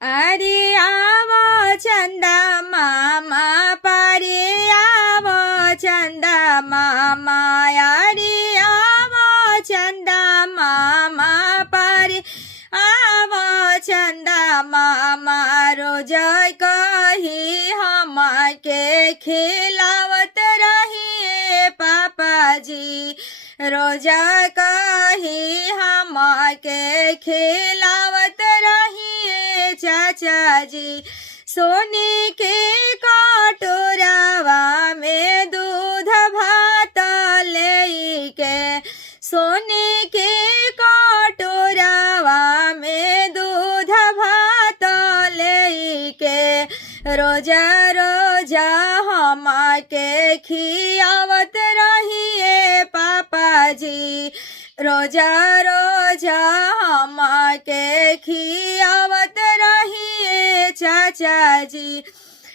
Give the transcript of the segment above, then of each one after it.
अरे आवो चंदा मामा पारे आवो चंदा मामा अरे आवो चंदा मामा पारे आवो चंदा मामा रोज कही हम के खिलावत रहिए पापाजी रोज कही हम के खिलावत रहिए चाचा जी सोने के कटोरावा में दूध भात ले के सोने के कटोरावा में दूध भात ले के रोजा रोजा हम के खियावत रहिए पापाजी रोजा रोजा हम के खियावत रहिए चाचा जी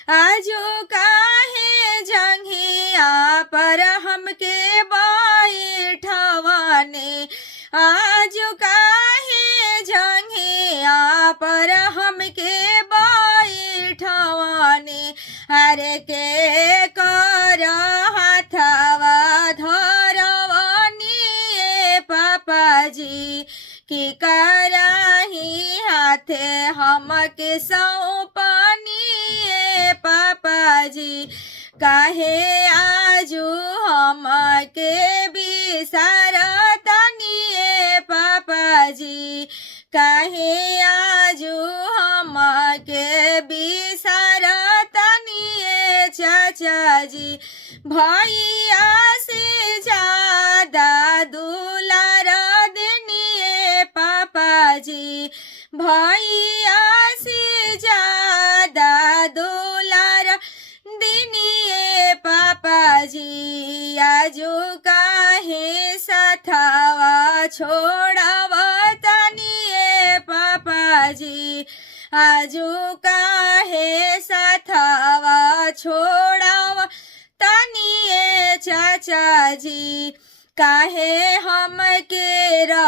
आजू काहे जंघिया पर हमके बैठवाने आजू काहे जंघिया पर हमके बैठवाने अरे के कर हाथवा धरवनी पापाजी की कराही हाथे हमके सौंपनी पापाजी काहे आजू हमके बिसरतनी पापाजी काहे आजू हमके बिसरतनी चाचा जी भैया से ज्यादा दुलार देनिए पापाजी भैया से ज्यादा दुलार देनिए पापाजी आजू काहे सथवा छोड़वतनिए पापाजी आजू काहे सथवा छोड़व तनिए चाचा जी काहे हम के रो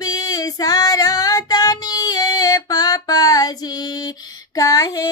बिसर तनिए पापाजी काहे